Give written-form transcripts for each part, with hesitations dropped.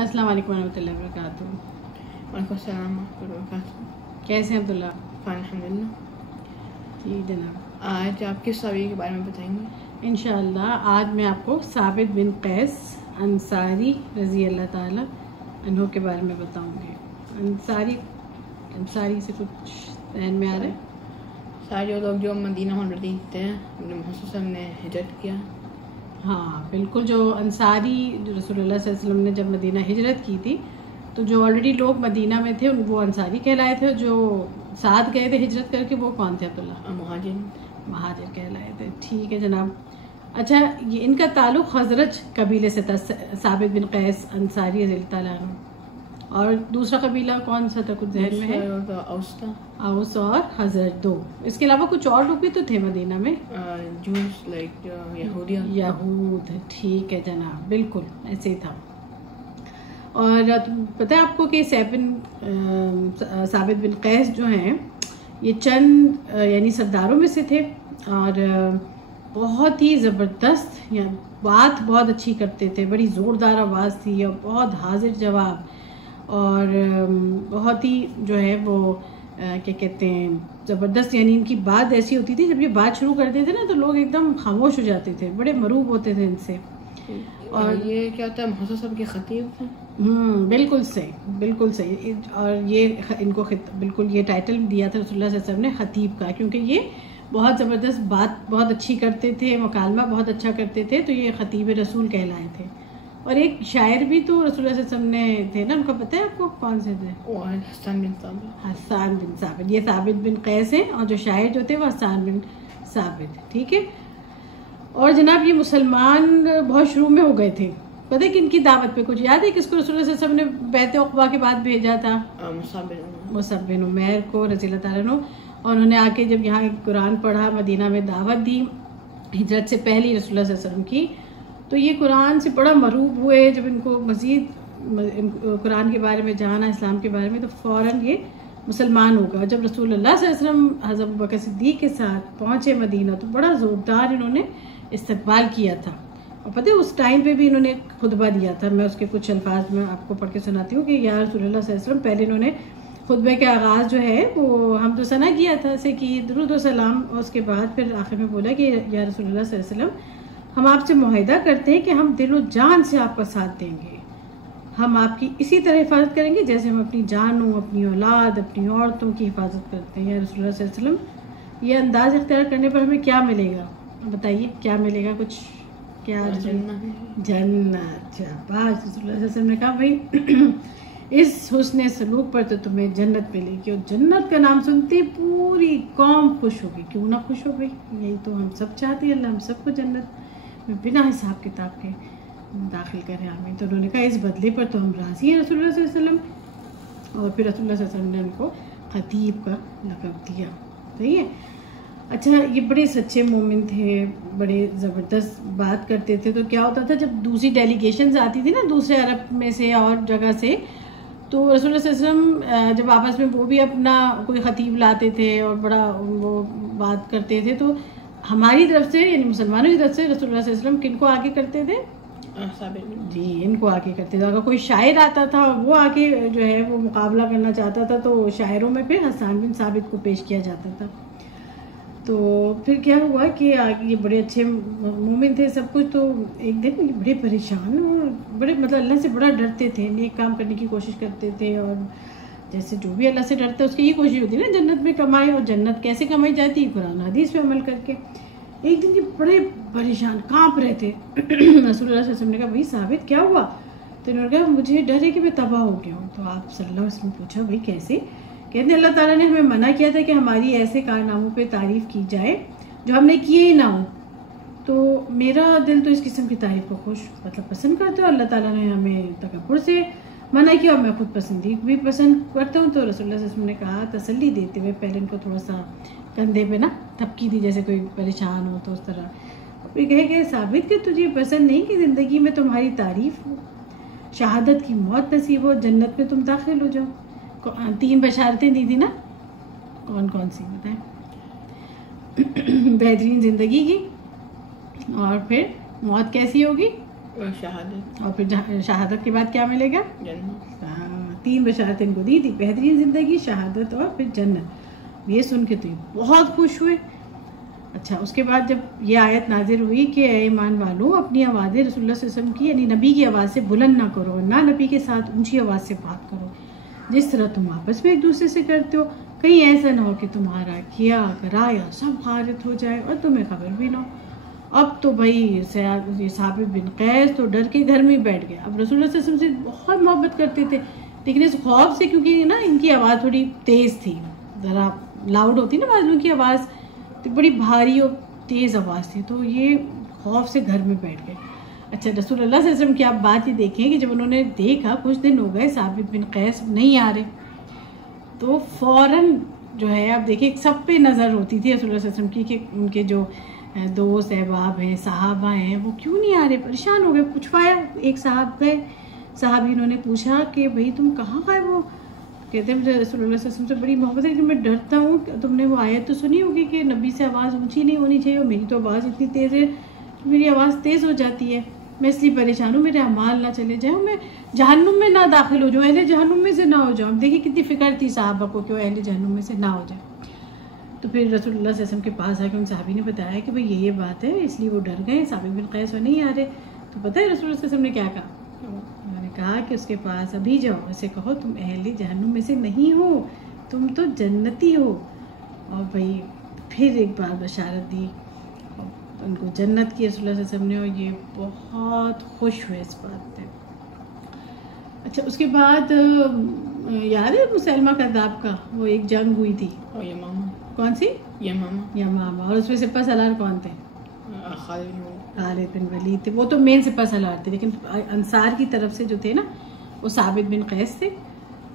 अस्सलाम वालेकुम रहमतुल्लाहि व बरकातुहू। वालेकुम अस्सलाम वरहमतुल्लाह। कैसे हैं अब्दुल्ला? फ़ाइन अल्हम्दुलिल्लाह। जी जनाब, आज आप किस सवारी के बारे में बताएंगे? इंशाअल्लाह आज मैं आपको साबित बिन कैस अंसारी रज़ी अल्लाह ताला अन्हु के बारे में बताऊंगी। अंसारी से कुछ ध्यान में आ रहा है? सारे लोग जो मदीना ऑलरेडी थे, अपने मोहम्मद ने हिजरत किया। हाँ बिल्कुल, जो अंसारी जो रसूलुल्लाह सल्लल्लाहु अलैहि वसल्लम ने जब मदीना हिजरत की थी तो जो ऑलरेडी लोग मदीना में थे वो अंसारी कहलाए थे। जो साथ गए थे हिजरत करके वो कौन थे अब्दुल्ला? महाजिर कहलाए थे। ठीक है जनाब। अच्छा, ये इनका ताल्लुक हजरत कबीले से था, साबित बिन कैस अंसारी रज़ी अल्लाह ताला अन्हु। और दूसरा कबीला कौन सा था, कुछ जहन में है? औस और हजरत, दो। इसके अलावा कुछ और लोग भी तो थे मदीना में, यहूद। ठीक है जनाब, बिल्कुल ऐसे ही था। और पता है आपको कि साबित बिन कैस जो हैं ये चंद यानी सरदारों में से थे और बहुत ही ज़बरदस्त या बात बहुत अच्छी करते थे, बड़ी ज़ोरदार आवाज़ थी और बहुत हाजिर जवाब, और बहुत ही जो है वो क्या कहते हैं ज़बरदस्त। यानी इनकी बात ऐसी होती थी, जब ये बात शुरू करते थे ना तो लोग एकदम खामोश हो जाते थे, बड़े मरूब होते थे इनसे। और ये क्या होता है, मोहम्मद साहब के खतीब थे। बिल्कुल सही, बिल्कुल सही। और ये इनको बिल्कुल ये टाइटल दिया था रसूलुल्लाह सल्लल्लाहु अलैहि वसल्लम ने खतीब का, क्योंकि ये बहुत ज़बरदस्त बात बहुत अच्छी करते थे, मुकालमा बहुत अच्छा करते थे, तो ये खतीब रसूल कहलाए थे। और एक शायर भी तो रसूलुल्लाह सल्लल्लाहु अलैहि वसल्लम ने थे ना, उनका पता है आपको कौन से थे? हसन बिन साबित। हसन बिन साबित। ये साबित बिन कैस हैं और जो शायर जो थे वो हसन बिन साबित। ठीक है। और जनाब ये मुसलमान बहुत शुरू में हो गए थे। पता है किनकी दावत पे, कुछ याद है किसको रसूलुल्लाह सल्लल्लाहु अलैहि वसल्लम ने बैत उक़बा के बाद भेजा था? मुसअब बिन उमैर को रज़ी अल्लाह ताला अन्हु। और उन्होंने आके जब यहाँ कुरान पढ़ा, मदीना में दावत दी हिजरत से पहले रसूलुल्लाह सल्लल्लाहु अलैहि वसल्लम की, तो ये कुरान से बड़ा मरूब हुए। जब इनको मज़ीद कुरान के बारे में जाना, इस्लाम के बारे में, तो फ़ौरन ये मुसलमान होगा। जब रसूलुल्लाह सल्लल्लाहु अलैहि वसल्लम हज़रत अबू बकर सिद्दीक़ के साथ पहुँचे मदीना तो बड़ा ज़ोरदार इन्होंने इस्तकबाल किया था। और पता है उस टाइम पे भी इन्होंने खुतबा दिया था। मैं उसके कुछ अल्फाज में आपको पढ़ के सुनाती हूँ कि या रसूलुल्लाह सल्लल्लाहु अलैहि वसल्लम, पहले इन्होंने खुतबे के आगाज़ जो है वो हम तो सना किया था से कि दुरूद व सलाम, और उसके बाद फिर आखिर में बोला कि या रसूलुल्लाह सल्लल्लाहु अलैहि वसल्लम, हम आपसे मुआहिदा करते हैं कि हम दिलो जान से आपका साथ देंगे, हम आपकी इसी तरह हिफाजत करेंगे जैसे हम अपनी जानों, अपनी औलाद, अपनी औरतों की हिफाजत करते हैं। या रसूलुल्लाह सल्लल्लाहु अलैहि वसल्लम, ये अंदाज इख्तियार करने पर हमें क्या मिलेगा बताइए, क्या मिलेगा? कुछ क्या? जन्नत। शाबाश। रसूलुल्लाह सल्लल्लाहु अलैहि वसल्लम ने कहा भाई इस हुस्न सलूक पर तो तुम्हें जन्नत मिलेगी, और जन्नत का नाम सुनते ही पूरी कौम खुश होगी। क्यों ना खुश हो भाई, यही तो हम सब चाहते हैं, अल्लाह हम सबको जन्नत में बिना हिसाब किताब के दाखिल करें, आमीन। तो उन्होंने कहा इस बदले पर तो हम राज़ी हैं रसूलुल्लाह सल्लल्लाहु अलैहि वसल्लम। और फिर रसूलुल्लाह सल्लल्लाहु अलैहि वसल्लम ने उनको खतीब का लक़ब दिया। सही है। अच्छा, ये बड़े सच्चे मोमिन थे, बड़े ज़बरदस्त बात करते थे। तो क्या होता था, जब दूसरी डेलीगेशंस आती थी ना दूसरे अरब में से और जगह से, तो रसूलुल्लाह सल्लल्लाहु अलैहि वसल्लम जब आपस में वो भी अपना कोई खतीब लाते थे और बड़ा वो बात करते थे, तो हमारी तरफ से यानी मुसलमानों की तरफ से रसूलुल्लाह सल्लल्लाहु अलैहि वसल्लम किनको आगे करते थे? जी, इनको आगे करते थे। अगर कोई शायर आता था वो आके जो है वो मुकाबला करना चाहता था तो शायरों में फिर हसन बिन साबित को पेश किया जाता था। तो फिर क्या हुआ कि ये बड़े अच्छे मोमिन थे सब कुछ। तो एक दिन ये बड़े परेशान और बड़े मतलब अल्लाह से बड़ा डरते थे, नेक काम करने की कोशिश करते थे, और जैसे जो भी अल्लाह से डरता है उसकी ये कोशिश होती है ना जन्नत में कमाए। और जन्नत कैसे कमाई जाती है? कुरान हदीस पे अमल करके। एक दिन ये बड़े परेशान काँप रहे थे। रसूलुल्लाह सल्लल्लाहु अलैहि वसल्लम ने कहा भाई साबित क्या हुआ? तो इन्होंने कहा मुझे डर है कि मैं तबाह हो गया हूँ। तो आप सल्लल्लाहु अलैहि वसल्लम पूछा भाई कैसे? कहते अल्लाह ताला ने हमें मना किया था कि हमारी ऐसे कारनामों पे तारीफ़ की जाए जो हमने किए ही ना हो। तो मेरा दिल तो इस किस्म की तारीफ़ को पसंद करता है। अल्लाह ताला ने हमें तकब्बुर से मना किया और मैं खुद पसंदी भी पसंद करता हूँ। तो रसूलुल्लाह सल्लल्लाहु अलैहि वसल्लम ने कहा तसल्ली देते हुए, पहले इनको थोड़ा सा कंधे पे ना थपकी दी जैसे कोई परेशान हो तो उस तरह। फिर कहे कि साबित कि तुझे पसंद नहीं कि ज़िंदगी में तुम्हारी तारीफ़ हो, शहादत की मौत नसीब हो, जन्नत में तुम दाखिल हो जाओ। 3 बशारतें दी थी ना, कौन कौन सी बताएं? बेहतरीन ज़िंदगी की, और फिर मौत कैसी होगी? और शहादत, और फिर शहादत के बाद क्या मिलेगा? जन्नत। हाँ, 3 बशारतें इनको दी थी, बेहतरीन ज़िंदगी, शहादत और फिर जन्नत। ये सुन के तो ये बहुत खुश हुए। अच्छा, उसके बाद जब ये आयत नाजिर हुई कि ऐ ईमान वालों, अपनी आवाज़ें रसूलुल्लाह सल्लल्लाहु अलैहि वसल्लम की यानी नबी की आवाज़ से बुलंद ना करो, ना नबी के साथ ऊंची आवाज़ से बात करो, जिस तरह तुम आपस में एक दूसरे से करते हो। कहीं ऐसा ना हो कि तुम्हारा किया कराया सब खारिज हो जाए और तुम्हें खबर भी ना हो। अब तो भाई ये साबित बिन कैस तो डर के घर में बैठ गए। अब रसूलुल्लाह सल्लल्लाहु अलैहि वसल्लम से बहुत मोहब्बत करते थे, लेकिन इस खौफ से, क्योंकि ना इनकी आवाज़ थोड़ी तेज़ थी, ज़रा लाउड होती ना आवाज़, उनकी आवाज़ तो बड़ी भारी और तेज़ आवाज़ थी, तो ये खौफ से घर में बैठ गए। अच्छा, रसूलुल्लाह सल्लल्लाहु अलैहि वसल्लम की आप बात ही देखें कि जब उन्होंने देखा कुछ दिन हो गए साबित बिन कैस नहीं आ रहे, तो फ़ौरन जो है आप देखिए सब पे नज़र होती थी रसूलुल्लाह सल्लल्लाहु अलैहि वसल्लम की कि उनके जो दोस्त अहबाब हैं, सहाबा हैं, वो क्यों नहीं आ रहे, परेशान हो गए। पूछवाया, एक साहबी इन्होंने पूछा कि भाई तुम कहाँ गायब हो? कहते हैं मुझे रसूलुल्लाह सल्लल्लाहु अलैहि वसल्लम से बड़ी मोहब्बत है, लेकिन मैं डरता हूँ, तुमने वो आयत तो सुनी होगी कि नबी से आवाज़ ऊंची नहीं होनी चाहिए, और मेरी तो आवाज़ इतनी तेज़ है, मेरी आवाज़ तेज़ हो जाती है, मैं इसलिए परेशान हूँ, मेरे अमाल ना चले जाए, मैं जहन्नुम में ना दाखिल हो जाऊँ, अहले जहन्नुम में से ना हो जाऊँ। देखिए कितनी फ़िक्र थी साहबा को कि वो अहले जहन्नुम में से ना हो जाए। तो फिर रसूलुल्लाह सल्लल्लाहु अलैहि वसल्लम के पास आके उन साहबी ने बताया कि भाई ये बात है, इसलिए वो डर गए, साबित बिन कैस नहीं आ रहे। तो पता है रसूलुल्लाह सल्लल्लाहु अलैहि वसल्लम ने क्या कहा? उन्होंने कहा कि उसके पास अभी जाओ, ऐसे कहो तुम अहले जहन्नुम में से नहीं हो, तुम तो जन्नती हो। और भाई फिर एक बार बशारत दी उनको जन्नत की रसूलुल्लाह सल्लल्लाहु अलैहि वसल्लम ने, और ये बहुत खुश हुए इस बात से। अच्छा, उसके बाद याद है मुसैलमा कज़्ज़ाब का वो एक जंग हुई थी, और यमामा। कौन सी? यमामा। और उसमें सिपा सलार कौन थे? खालिद बिन वलीद थे। वो तो मेन सिपा सलार थे, लेकिन अंसार की तरफ से जो थे ना वो साबित बिन कैस थे,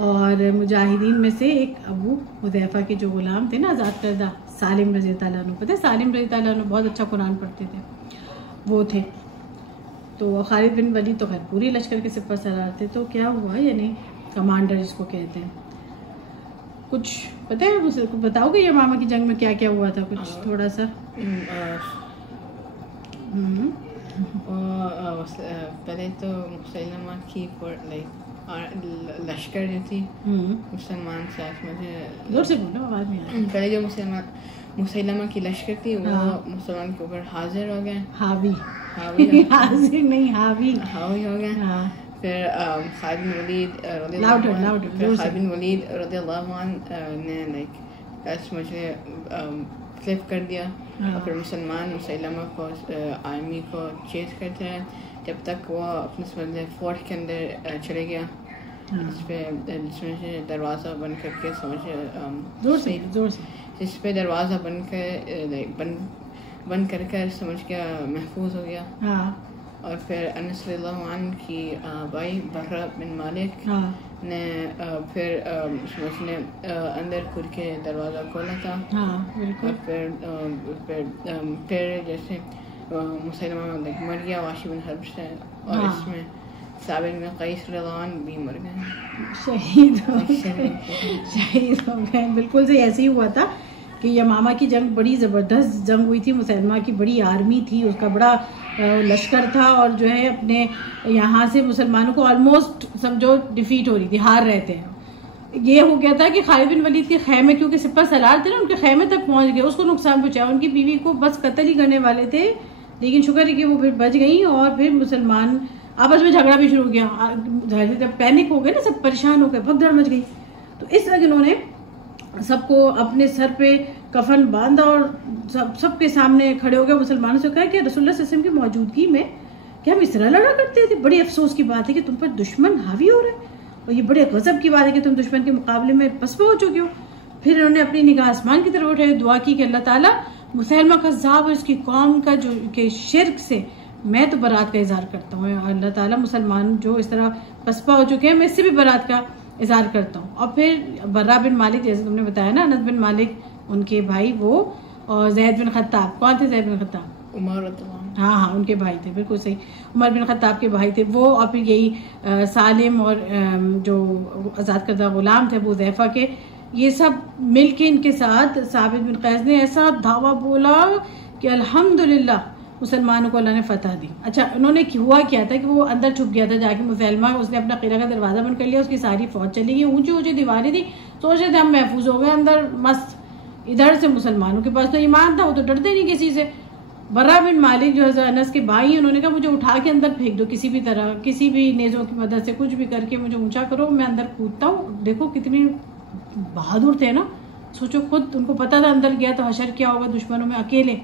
और मुजाहिदीन में से एक अबू हुदैफा के जो गुलाम थे ना आज़ाद करदा, सालिम रज़ी अल्लाह अन्हु, पता है सालिम रज़ी अल्लाह अन्हु बहुत अच्छा कुरान पढ़ते थे, वो थे। तो खालिद बिन वलीद तो खैर पूरी लश्कर के सिपा सलार थे। तो क्या हुआ, यानी कमांडर जिसको कहते हैं, कुछ पता है मुझे बताओगे यमामा की जंग में क्या क्या हुआ था? कुछ थोड़ा सा। पहले तो मुसैलमा की लश्कर जो थी मुसलमान साथ में, जोर से बोलो आवाज़ नहीं आ रही। पहले जो मुसैलमा की लश्कर थी वो मुसलमान के ऊपर हाजिर हो गए, हावी हाजिर नहीं हावी हो गए। फिर खालिद बिन वलीद रज़ियल्लाहु अन्हु ने मुझे फ्लिप कर दिया, और फिर मुसलमान मुसैलमा को आर्मी को चेस करते हैं जब तक वो अपने फोर्ट के अंदर चले गया, जिसमें से दरवाज़ा बंद करके जिस पे दरवाज़ा बंद कर समझ के महफूज हो गया। और फिर अनस रज़ियल्लाहु अन्हु की भाई बर्रा बिन मालिक ने फिर उसने अंदर खुद के दरवाज़ा खोला था। और फिर जैसे मुसैलमा मर गया वाशी बिन हर्ब से, और इसमें साबित बिन कैस रज़ियल्लाहु अन्हु भी मर गए, शहीद हो गए। बिल्कुल से ऐसे ही हुआ था कि यमामा की जंग बड़ी ज़बरदस्त जंग हुई थी, मुसलमान की बड़ी आर्मी थी, उसका बड़ा लश्कर था, और जो है अपने यहाँ से मुसलमानों को ऑलमोस्ट समझो डिफीट हो रही थी, हार रहे थे। ये हो गया था कि खालिद बिन वलीद के खैमे, क्योंकि सिपा सलार थे ना, उनके खैमे तक पहुँच गए, उसको नुकसान पहुँचाया, उनकी बीवी को बस कत्ल ही करने वाले थे, लेकिन शुक्र है कि वो फिर बच गई। और फिर मुसलमान आपस में झगड़ा भी शुरू हो गया, जब पैनिक हो गए ना, सब परेशान हो गए, भगदड़ मच गई। तो इस तरह इन्होंने सबको अपने सर पे कफन बांधा और सबके सामने खड़े हो गए, मुसलमानों से कहा कि रसूलुल्लाह सल्लल्लाहु अलैहि वसल्लम की मौजूदगी में कि हम इस तरह लड़ा करते थे, बड़ी अफसोस की बात है कि तुम पर दुश्मन हावी हो रहा है, और ये बड़े गजब की बात है कि तुम दुश्मन के मुकाबले में पसपा हो चुके हो। फिर उन्होंने अपनी निगाह आसमान की तरफ उठाई, दुआ की कि अल्लाह ताला मुसैलमा कज़्ज़ाब और इसकी कौम का जो के शिर्क से मैं तो बरात का इज़हार करता हूँ, अल्लाह ताला मुसलमान जो इस तरह पसपा हो चुके हैं, मैं इससे भी बरात का इज़हार करता हूँ। और फिर बर्रा बिन मालिक, जैसे तुमने बताया ना, अनस बिन मालिक उनके भाई वो, और ज़ैद बिन खत्ताब, कौन थे ज़ैद बिन खत्ताब? हाँ उनके भाई थे, बिल्कुल सही, उमर बिन खत्ताब के भाई थे वो। और फिर यही सालिम और जो आज़ाद करदा गुलाम थे अबू हुदैफा के, ये सब मिल के इनके साथ साबित बिन कैस ने ऐसा दावा बोला कि अल्हम्दुलिल्लाह मुसलमानों को अल्लाह ने फतह दी। अच्छा, उन्होंने हुआ क्या था कि वो अंदर छुप गया था जाके मुसलमा, उसने अपना किला का दरवाज़ा बंद कर लिया, उसकी सारी फौज चली गई, ऊंची ऊंची दीवारें थी, सोच रहे थे हम महफूज हो गए अंदर मस्त। इधर से मुसलमानों के पास तो ईमान था, वो तो डरते नहीं किसी से। बर्रा बिन मालिक जो हज़रत अनस के भाई हैं, उन्होंने कहा मुझे उठा के अंदर फेंक दो किसी भी तरह, किसी भी नेज़ों की मदद से कुछ भी करके मुझे ऊंचा करो, मैं अंदर कूदता हूँ। देखो कितने बहादुर थे ना, सोचो खुद उनको पता था अंदर गया तो हशर क्या होगा दुश्मनों में अकेले,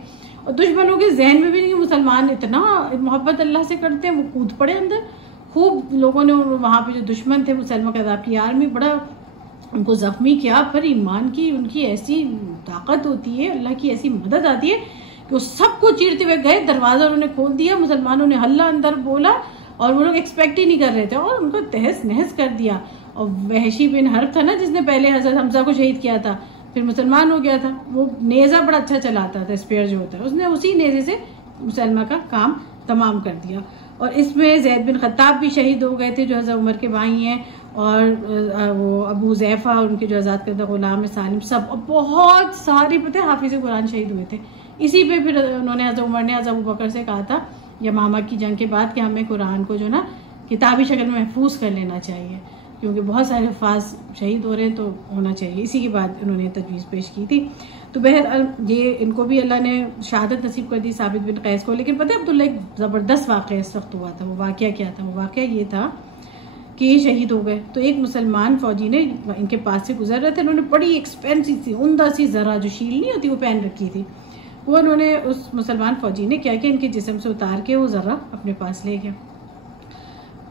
और दुश्मनों के जहन में भी नहीं कि मुसलमान इतना मोहब्बत अल्लाह से करते हैं, वो कूद पड़े अंदर। खूब लोगों ने वहाँ पे जो दुश्मन थे मुसलमान कज़ाब की आर्मी, बड़ा उनको जख्मी किया। पर ईमान की उनकी ऐसी ताकत होती है, अल्लाह की ऐसी मदद आती है कि वो सबको चीरते हुए गए, दरवाज़ा उन्होंने खोल दिया, मुसलमानों ने हल्ला अंदर बोला और वो लोग एक्सपेक्ट ही नहीं कर रहे थे और उनको तहस नहस कर दिया। और वहशी बिन हर्ब था ना जिसने पहले हज़रत हमजा को शहीद किया था, फिर मुसलमान हो गया था, वो नेज़ा बड़ा अच्छा चलाता था, स्पेयर जो होता है, उसने उसी नेज़े से मुसलमान का काम तमाम कर दिया। और इसमें ज़ैद बिन खत्ताब भी शहीद हो गए थे जो हज़रत उमर के भाई हैं, और वो अबू ज़ैफ़ा उनके जो आज़ाद करदा ग़ुलाम सालिम, सब और बहुत सारे पता है हाफिज़ कुरान शहीद हुए थे। इसी पे फिर उन्होंने हज़रत उमर ने हज़रत अबू बकर से कहा था यमामा की जंग के बाद कि हमें कुरान को जो ना किताबी शक्ल में महफूज कर लेना चाहिए, क्योंकि बहुत सारे हफ़ाज शहीद हो रहे हैं तो होना चाहिए। इसी के बाद उन्होंने तजवीज़ पेश की थी। तो बहरहाल ये इनको भी अल्लाह ने शहादत नसीब कर दी साबित बिन कैस को। लेकिन पता है अब्दुल्ला एक ज़बरदस्त वाक़या इस वक्त हुआ था। वो वाक़या क्या था? वो वाक़या ये था कि ये शहीद हो गए तो एक मुसलमान फ़ौजी ने इनके पास से गुजर रहे थे, उन्होंने बड़ी एक्सपेंसिव सी उमदा सी ज़रा जो शील नहीं होती वो पहन रखी थी, वो उन्होंने उस मुसलमान फ़ौजी ने क्या किया, इनके जिस्म से उतार के वो ज़रा अपने पास ले गया।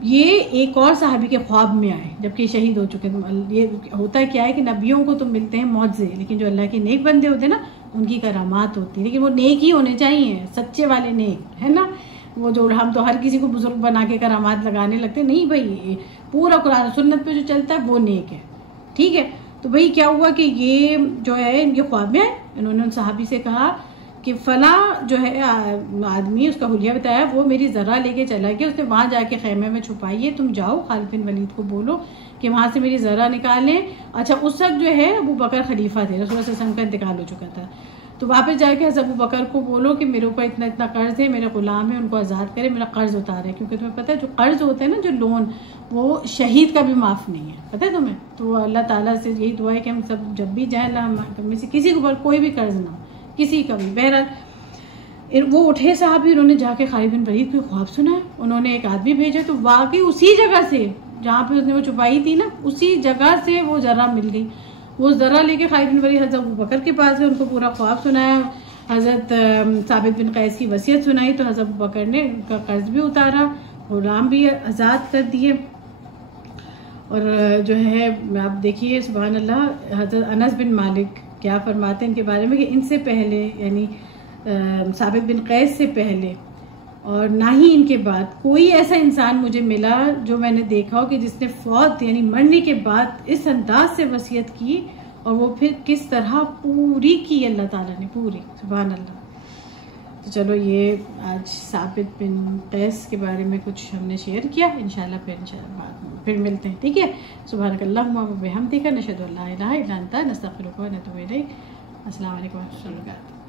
ये एक और साहबी के ख्वाब में आए जबकि शहीद हो चुके थे। ये होता क्या है कि नबियों को तो मिलते हैं मौजे, लेकिन जो अल्लाह के नेक बंदे होते हैं ना उनकी करामात होती है, लेकिन वो नेक ही होने चाहिए, सच्चे वाले नेक, है ना। वो जो हम तो हर किसी को बुजुर्ग बना के करामात लगाने लगते, नहीं भाई, पूरा कुरान सुन्नत पे जो चलता है वो नेक है, ठीक है। तो भाई क्या हुआ कि ये जो है इनके ख्वाब में आए, इन्होंने उन साहबी से कहा कि फला जो है आदमी, उसका हुलिया बताया, वो मेरी ज़रा लेके चला गया, उसने वहाँ जाके खेमे में छुपाई है, तुम जाओ खालिद बिन वलीद को बोलो कि वहाँ से मेरी ज़रा निकालें। अच्छा, उस वक्त जो है अबू बकर खलीफा थे, रसूल सल्लल्लाहु अलैहि वसल्लम का इंतकाल हो चुका था, तो वापस जाके अबू बकर को बोलो कि मेरे ऊपर इतना इतना कर्ज है, मेरे गुलाम है, उनको आज़ाद करे, मेरा कर्ज उतारे, क्योंकि तुम्हें पता है जो कर्ज होते हैं ना, जो लोन, वो शहीद का भी माफ़ नहीं है, पता है तुम्हें। तो अल्लाह ताला से यही दुआ है कि हम सब जब भी जाए अल्लाह हम से किसी के ऊपर कोई भी कर्ज ना हो, किसी का भी। बहरहाल वो उठे साहब ही, उन्होंने जाके खालिद बिन वलीद को ख्वाब सुना, उन्होंने एक आदमी भेजा, तो वाकई उसी जगह से जहाँ पे उसने वो छुपाई थी ना, उसी जगह से वो ज़रा मिल गई। वो ज़रा लेके खालिद बिन वलीद हज़रत अबू बकर के पास गए, उनको पूरा ख्वाब सुनाया, हज़रत साबित बिन कैस की वसीयत सुनाई, तो हज़रत अबू बकर ने उनका कर्ज भी उतारा, गुलाम भी आज़ाद कर दिए। और जो है आप देखिए सुभान अल्लाह, हज़रत अनस बिन मालिक क्या फरमाते हैं इनके बारे में कि इनसे पहले यानी साबित बिन कैस से पहले और ना ही इनके बाद कोई ऐसा इंसान मुझे मिला जो मैंने देखा हो कि जिसने फौत यानी मरने के बाद इस अंदाज से वसीयत की, और वो फिर किस तरह पूरी की अल्लाह ताला ने, पूरी, सुभान अल्लाह। तो चलो ये आज साबित बिन कैस के बारे में कुछ हमने शेयर किया, इंशाल्लाह फिर मिलते हैं, ठीक है। सुब्हानकल्लाहुम्मा व बिहम्दिका नशहदु अल्ला इलाहा इल्ला अंता नस्तगफिरुका व नतूबु इलैक। अस्सलामु अलैकुम व रहमतुल्लाहि व बरकातुहू।